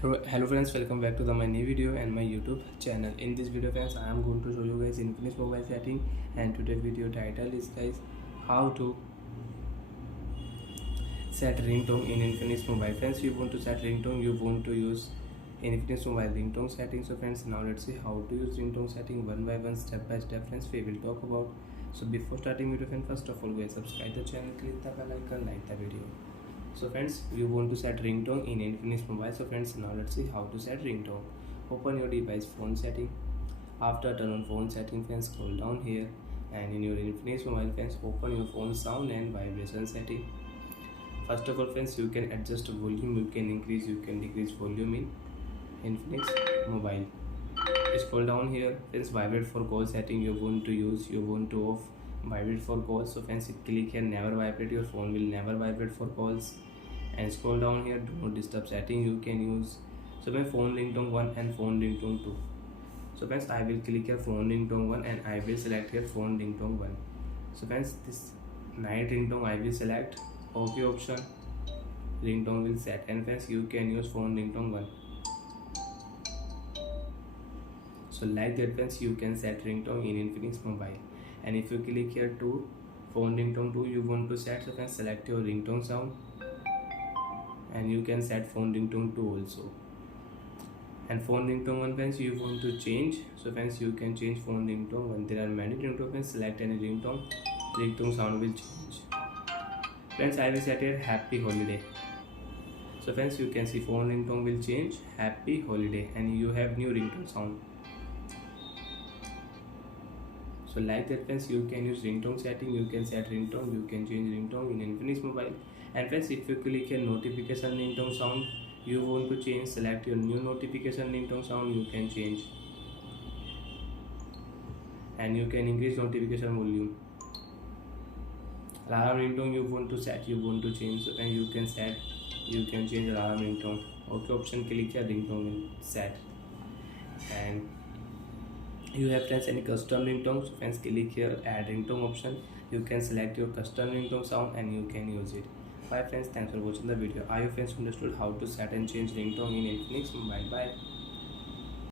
Hello friends, welcome back to my new video and my YouTube channel. In this video friends, I am going to show you guys Infinix mobile setting, and today's video title is guys how to set ringtone in Infinix mobile. Friends, you want to set ringtone, you want to use Infinix mobile ringtone setting. So friends, now let's see how to use ringtone setting one by one, step by step. Friends, we will talk about. So before starting video friends, first of all guys, subscribe the channel, click the bell icon, like the video. So friends, we want to set ringtone in Infinix mobile. So friends, now let's see how to set ringtone. Open your device phone setting. After turn on phone setting friends, scroll down here, and in your Infinix mobile friends, open your phone sound and vibration setting. First of all friends, you can adjust volume, you can increase, you can decrease volume in Infinix mobile. Scroll down here friends, vibrate for call setting you want to use, you want to off vibrate for calls. So friends, click here never vibrate, your phone will never vibrate for calls. And scroll down here, do not disturb setting you can use. So my phone ringtone 1 and phone ringtone 2. So friends, I will click here phone ringtone 1 and I will select here phone ringtone 1. So friends, this night ringtone I will select OK option, ringtone will set, and friends you can use phone ringtone 1. So like that friends, you can set ringtone in Infinix mobile. And if you click here to phone ringtone 2 you want to set, so friends select your ringtone sound and you can set phone ringtone 2 also. And phone ringtone 1 friends you want to change, so friends you can change phone ringtone 1. There are many ringtone friends, select any ringtone sound will change. Friends, I will set here happy holiday. So friends, you can see phone ringtone will change happy holiday and you have new ringtone sound. So like that friends, you can use ringtone setting, you can set ringtone, you can change ringtone in Infinix mobile. And friends, if you click here notification ringtone sound, you want to change, select your new notification ringtone sound, you can change. And you can increase notification volume. Alarm ringtone you want to set, you want to change, so and you can set, you can change alarm ringtone. OK option, click here ringtone will set. And you have friends any custom ringtone, so friends click here add ringtone option, you can select your custom ringtone sound and you can use it. Bye friends, thanks for watching the video. I hope friends understood how to set and change ringtone in Infinix mobile. Bye.